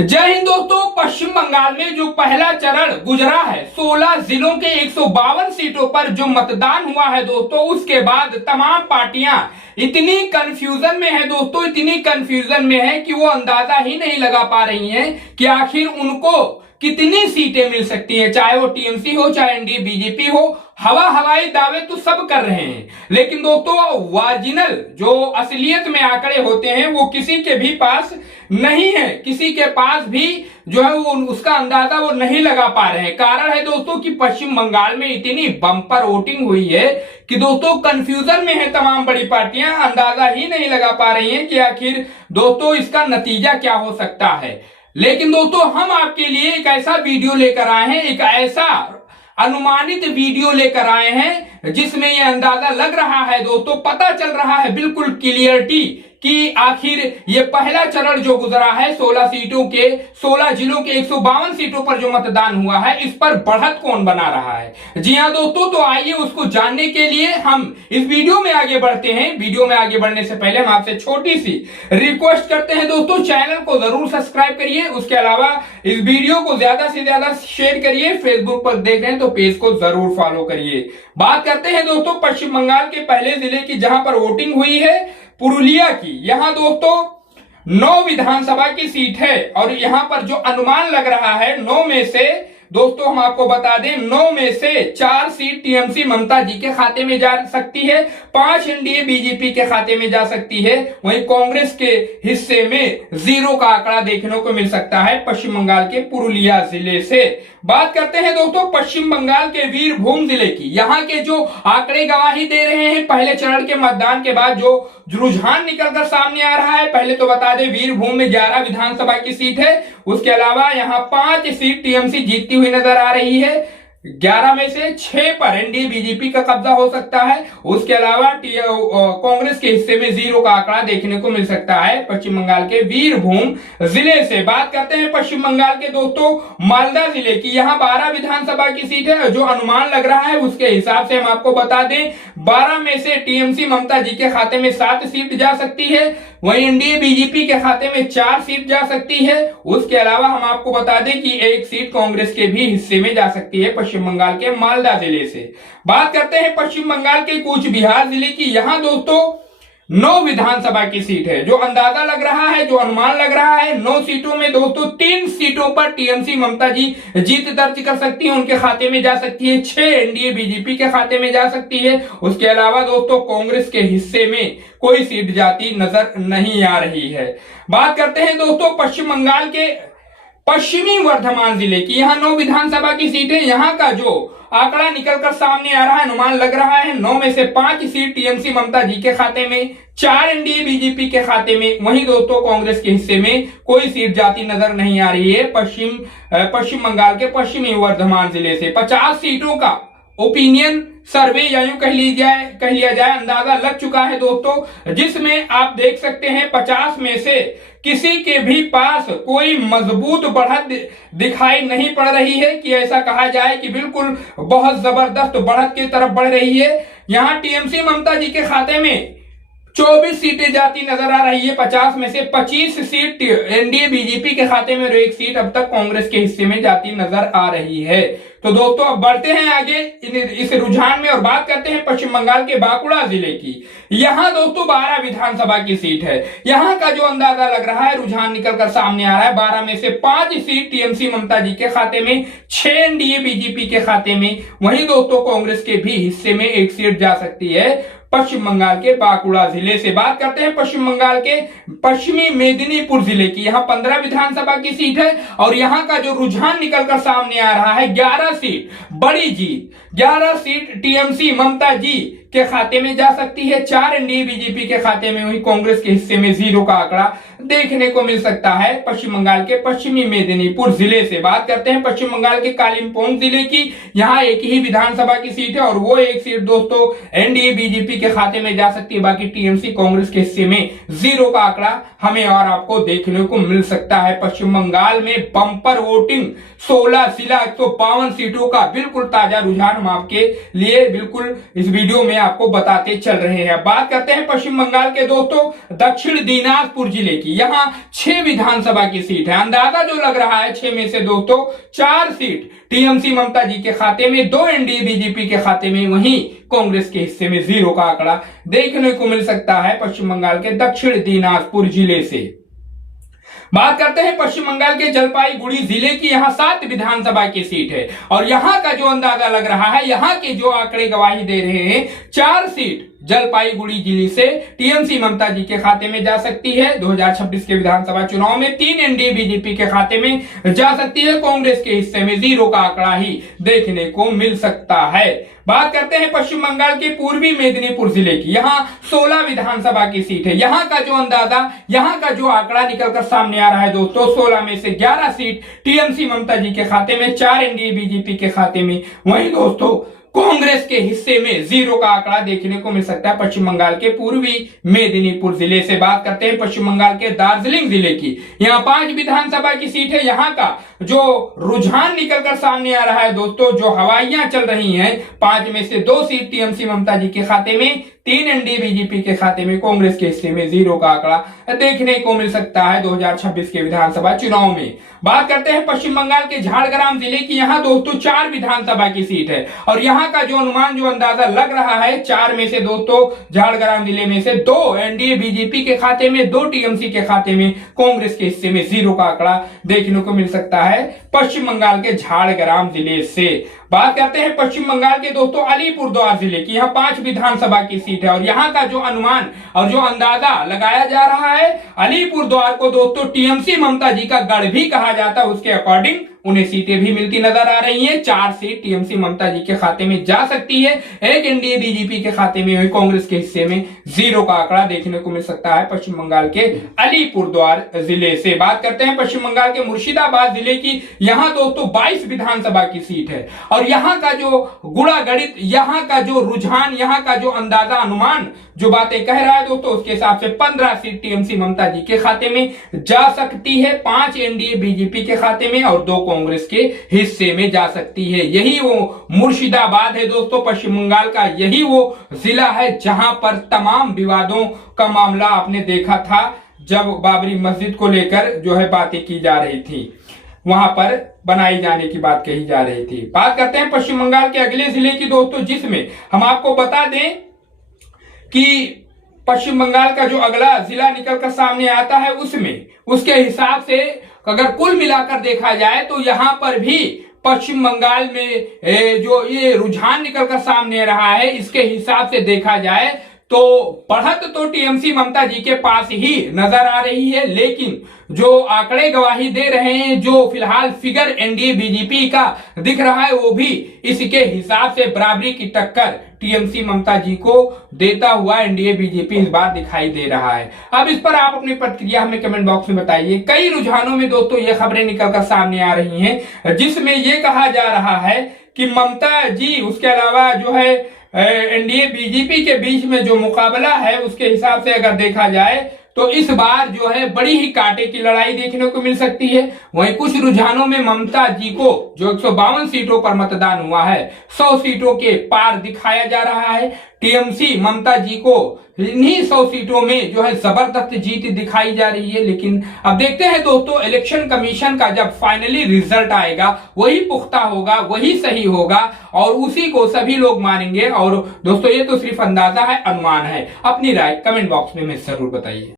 जय हिंद दोस्तों। पश्चिम बंगाल में जो पहला चरण गुजरा है, 16 जिलों के 152 सीटों पर जो मतदान हुआ है दोस्तों, उसके बाद तमाम पार्टियां इतनी कंफ्यूजन में है दोस्तों, इतनी कंफ्यूजन में है कि वो अंदाजा ही नहीं लगा पा रही हैं कि आखिर उनको कितनी सीटें मिल सकती हैं। चाहे वो टीएमसी हो, चाहे एनडीए बीजेपी हो, हवाई दावे तो सब कर रहे हैं, लेकिन दोस्तों ओरिजिनल जो असलियत में आंकड़े होते हैं वो किसी के भी पास नहीं है। किसी के पास भी जो है वो उसका अंदाजा वो नहीं लगा पा रहे हैं। कारण है दोस्तों कि पश्चिम बंगाल में इतनी बम्पर वोटिंग हुई है कि दोस्तों कंफ्यूजन में है तमाम बड़ी पार्टियां, अंदाजा ही नहीं लगा पा रही हैं कि आखिर दोस्तों इसका नतीजा क्या हो सकता है। लेकिन दोस्तों हम आपके लिए एक ऐसा वीडियो लेकर आए हैं, एक ऐसा अनुमानित वीडियो लेकर आए हैं जिसमें यह अंदाजा लग रहा है दोस्तों, पता चल रहा है बिल्कुल क्लियरिटी कि आखिर ये पहला चरण जो गुजरा है 16 सीटों के 16 जिलों के 152 सीटों पर जो मतदान हुआ है, इस पर बढ़त कौन बना रहा है। जी हां दोस्तों, तो आइए उसको जानने के लिए हम इस वीडियो में आगे बढ़ते हैं। वीडियो में आगे बढ़ने से पहले हम आपसे छोटी सी रिक्वेस्ट करते हैं दोस्तों, चैनल को जरूर सब्सक्राइब करिए। उसके अलावा इस वीडियो को ज्यादा से ज्यादा शेयर करिए। फेसबुक पर देख रहे हैं तो पेज को जरूर फॉलो करिए। बात करते हैं दोस्तों पश्चिम बंगाल के पहले जिले की जहां पर वोटिंग हुई है, पुरुलिया की। यहां दोस्तों 9 विधानसभा की सीट है और यहां पर जो अनुमान लग रहा है 9 में से दोस्तों हम आपको बता दें 9 में से 4 सीट टीएमसी ममता जी के खाते में जा सकती है, 5 एनडीए बीजेपी के खाते में जा सकती है। वहीं कांग्रेस के हिस्से में 0 का आंकड़ा देखने को मिल सकता है पश्चिम बंगाल के पुरुलिया जिले से। बात करते हैं दोस्तों पश्चिम बंगाल के वीरभूम जिले की। यहां के जो आंकड़े गवाही दे रहे हैं पहले चरण के मतदान के बाद जो रुझान निकलकर सामने आ रहा है, पहले तो बता दें वीरभूम में 11 विधानसभा की सीट है। उसके अलावा यहां 5 सीट टीएमसी जीतती हुई नजर आ रही है। 11 में से 6 पर एनडीए बीजेपी का कब्जा हो सकता है। उसके अलावा कांग्रेस के हिस्से में 0 का आंकड़ा देखने को मिल सकता है पश्चिम बंगाल के वीरभूम जिले से। बात करते हैं पश्चिम बंगाल के दोस्तों मालदा जिले की। यहां 12 विधानसभा की सीट है। जो अनुमान लग रहा है उसके हिसाब से हम आपको बता दें 12 में से टीएमसी ममता जी के खाते में 7 सीट जा सकती है। वहीं एनडीए बीजेपी के खाते में 4 सीट जा सकती है। उसके अलावा हम आपको बता दें कि 1 सीट कांग्रेस के भी हिस्से में जा सकती है पश्चिम बंगाल के मालदा जिले से। बात करते हैं पश्चिम बंगाल के कूच बिहार जिले की। यहां दोस्तों 9 विधानसभा की सीट है। जो अंदाजा लग रहा है, जो अनुमान लग रहा है 9 सीटों में दोस्तों 3 सीटों पर टीएमसी ममता जी जीत दर्ज कर सकती है, उनके खाते में जा सकती है। 6 एनडीए बीजेपी के खाते में जा सकती है। उसके अलावा दोस्तों कांग्रेस के हिस्से में कोई सीट जाती नजर नहीं आ रही है। बात करते हैं दोस्तों पश्चिम बंगाल के पश्चिमी वर्धमान जिले की। यहां 9 विधानसभा की सीट है। यहां का जो आंकड़ा निकलकर सामने आ रहा है, अनुमान लग रहा है 9 में से 5 सीट टीएमसी ममता जी के खाते में, 4 एनडीए बीजेपी के खाते में। वहीं दोस्तों कांग्रेस के हिस्से में कोई सीट जाती नजर नहीं आ रही है पश्चिम बंगाल के पश्चिमी वर्धमान जिले से। 50 सीटों का ओपिनियन सर्वे या यूं कह लिया जाए अंदाजा लग चुका है दोस्तों, जिसमें आप देख सकते हैं 50 में से किसी के भी पास कोई मजबूत बढ़त दिखाई नहीं पड़ रही है कि ऐसा कहा जाए कि बिल्कुल बहुत जबरदस्त बढ़त की तरफ बढ़ रही है। यहां टीएमसी ममता जी के खाते में 24 सीटें जाती नजर आ रही है। 50 में से 25 सीट एनडीए बीजेपी के खाते में और 1 सीट अब तक कांग्रेस के हिस्से में जाती नजर आ रही है। तो दोस्तों अब बढ़ते हैं आगे इस रुझान में और बात करते हैं पश्चिम बंगाल के बांकुड़ा जिले की। यहां दोस्तों 12 विधानसभा की सीट है। यहां का जो अंदाजा लग रहा है, रुझान निकलकर सामने आ रहा है, 12 में से 5 सीट टीएमसी ममता जी के खाते में, 6 एनडीए बीजेपी के खाते में। वहीं दोस्तों कांग्रेस के भी हिस्से में 1 सीट जा सकती है पश्चिम बंगाल के बांकुड़ा जिले से। बात करते हैं पश्चिम बंगाल के पश्चिमी मेदिनीपुर जिले की। यहां 15 विधानसभा की सीट है और यहां का जो रुझान निकलकर सामने आ रहा है 11 सीट, बड़ी जीत, 11 सीट टीएमसी ममता जी के खाते में जा सकती है, 4 एनडीए बीजेपी के खाते में। वहीं कांग्रेस के हिस्से में 0 का आंकड़ा देखने को मिल सकता है पश्चिम बंगाल के पश्चिमी मेदिनीपुर जिले से। बात करते हैं पश्चिम बंगाल के कालिम्पोंग जिले की। यहां 1 ही विधानसभा की सीट है और वो 1 सीट दोस्तों एनडीए बीजेपी के खाते में जा सकती है। बाकी टीएमसी कांग्रेस के हिस्से में 0 का आंकड़ा हमें और आपको देखने को मिल सकता है। पश्चिम बंगाल में बम्पर वोटिंग, 16 जिला 152 सीटों का बिल्कुल ताजा रुझान हम आपके लिए बिल्कुल इस वीडियो में आपको बताते चल रहे हैं। बात करते हैं पश्चिम बंगाल के दोस्तों दक्षिण दिनाजपुर जिले की। यहां 6 विधानसभा की सीट है। अंदाजा जो लग रहा है 6 में से दोस्तों 4 सीट टीएमसी ममता जी के खाते में, 2 एनडीए बीजेपी के खाते में, वहीं कांग्रेस के हिस्से में 0 का आंकड़ा देखने को मिल सकता है पश्चिम बंगाल के दक्षिण दिनाजपुर जिले से। बात करते हैं पश्चिम बंगाल के जलपाईगुड़ी जिले की। यहां 7 विधानसभा की सीट है और यहां का जो अंदाजा लग रहा है, यहां के जो आंकड़े गवाही दे रहे हैं, 4 सीट जलपाईगुड़ी जिले से टीएमसी ममता जी के खाते में जा सकती है 2026 के विधानसभा चुनाव में, 3 एनडीए बीजेपी के खाते में जा सकती है, कांग्रेस के हिस्से में 0 का आंकड़ा ही देखने को मिल सकता है। बात करते हैं पश्चिम बंगाल के पूर्वी मेदिनीपुर जिले की। यहां 16 विधानसभा की सीट है। यहां का जो अंदाजा, यहां का जो आंकड़ा निकलकर सामने आ रहा है दोस्तों, 16 में से 11 सीट टीएमसी ममता जी के खाते में, 4 एनडीए बीजेपी के खाते में, वहीं दोस्तों कांग्रेस के हिस्से में 0 का आंकड़ा देखने को मिल सकता है पश्चिम बंगाल के पूर्वी मेदिनीपुर जिले से। बात करते हैं पश्चिम बंगाल के दार्जिलिंग जिले की। यहां 5 विधानसभा की सीट है। यहां का जो रुझान निकलकर सामने आ रहा है दोस्तों, जो हवाइयां चल रही हैं, 5 में से 2 सीट टीएमसी ममता जी के खाते में, 3 एनडीए बीजेपी के खाते में, कांग्रेस के हिस्से में 0 का आंकड़ा देखने को मिल सकता है 2026 के विधानसभा चुनाव में। बात करते हैं पश्चिम बंगाल के झारग्राम जिले की। यहां दोस्तों 4 विधानसभा की सीट है और यहां का जो अनुमान, जो अंदाजा लग रहा है, 4 में से दोस्तों झारग्राम जिले में से 2 एनडीए बीजेपी के खाते में, 2 टीएमसी के खाते में, कांग्रेस के हिस्से में 0 का आंकड़ा देखने को मिल सकता है पश्चिम बंगाल के झारग्राम जिले से। बात करते हैं पश्चिम बंगाल के दोस्तों अलीपुरद्वार जिले की। यहां 5 विधानसभा की सीट है और यहां का जो अनुमान और जो अंदाजा लगाया जा रहा है, अलीपुरद्वार को दोस्तों टीएमसी ममता जी का गढ़ भी कहा जाता है। उसके अकॉर्डिंग उन्हें सीटें भी मिलती नजर आ रही हैं। 4 सीट टीएमसी ममता जी के खाते में जा सकती है, 1 एनडीए बीजेपी के खाते में, कांग्रेस के हिस्से में 0 का आंकड़ा देखने को मिल सकता है पश्चिम बंगाल के अलीपुरद्वार जिले से। बात करते हैं पश्चिम बंगाल के मुर्शिदाबाद जिले की। यहां दोस्तों 22 विधानसभा की सीट है और यहां का जो गुणा गणित, यहां का जो रुझान, यहां का जो अंदाजा, अनुमान, जो बातें कह रहा है दोस्तों, उसके हिसाब से 15 सीट टीएमसी ममता जी के खाते में जा सकती है, 5 एनडीए बीजेपी के खाते में और 2 कांग्रेस के हिस्से में जा सकती है। यही वो मुर्शिदाबाद है दोस्तों पश्चिम बंगाल का। यही वो जिला है जहां पर तमाम विवादों का मामला आपने देखा था, जब बाबरी मस्जिद को लेकर जो है बातें की जा रही थी, वहां पर बनाई जाने की बात कही जा रही थी। बात करते हैं पश्चिम बंगाल के अगले जिले की दोस्तों, जिसमें हम आपको बता दें कि पश्चिम बंगाल का जो अगला जिला निकलकर सामने आता है, उसमें उसके हिसाब से अगर कुल मिलाकर देखा जाए तो यहां पर भी पश्चिम बंगाल में जो ये रुझान निकलकर सामने रहा है, इसके हिसाब से देखा जाए तो बढ़त तो टीएमसी ममता जी के पास ही नजर आ रही है, लेकिन जो आंकड़े गवाही दे रहे हैं, जो फिलहाल फिगर एनडीए बीजेपी का दिख रहा है, वो भी इसके हिसाब से बराबरी की टक्कर टीएमसी ममता जी को देता हुआ एनडीए बीजेपी इस बार दिखाई दे रहा है। अब इस पर आप अपनी प्रतिक्रिया हमें कमेंट बॉक्स में बताइए। कई रुझानों में दोस्तों ये खबरें निकलकर सामने आ रही हैं, जिसमें ये कहा जा रहा है कि ममता जी, उसके अलावा जो है एनडीए बीजेपी के बीच में जो मुकाबला है, उसके हिसाब से अगर देखा जाए तो इस बार जो है बड़ी ही कांटे की लड़ाई देखने को मिल सकती है। वहीं कुछ रुझानों में ममता जी को जो 152 सीटों पर मतदान हुआ है, 100 सीटों के पार दिखाया जा रहा है। टीएमसी ममता जी को इन्हीं 100 सीटों में जो है जबरदस्त जीत दिखाई जा रही है। लेकिन अब देखते हैं दोस्तों, इलेक्शन कमीशन का जब फाइनली रिजल्ट आएगा, वही पुख्ता होगा, वही सही होगा और उसी को सभी लोग मानेंगे। और दोस्तों ये तो सिर्फ अंदाजा है, अनुमान है। अपनी राय कमेंट बॉक्स में जरूर बताइए।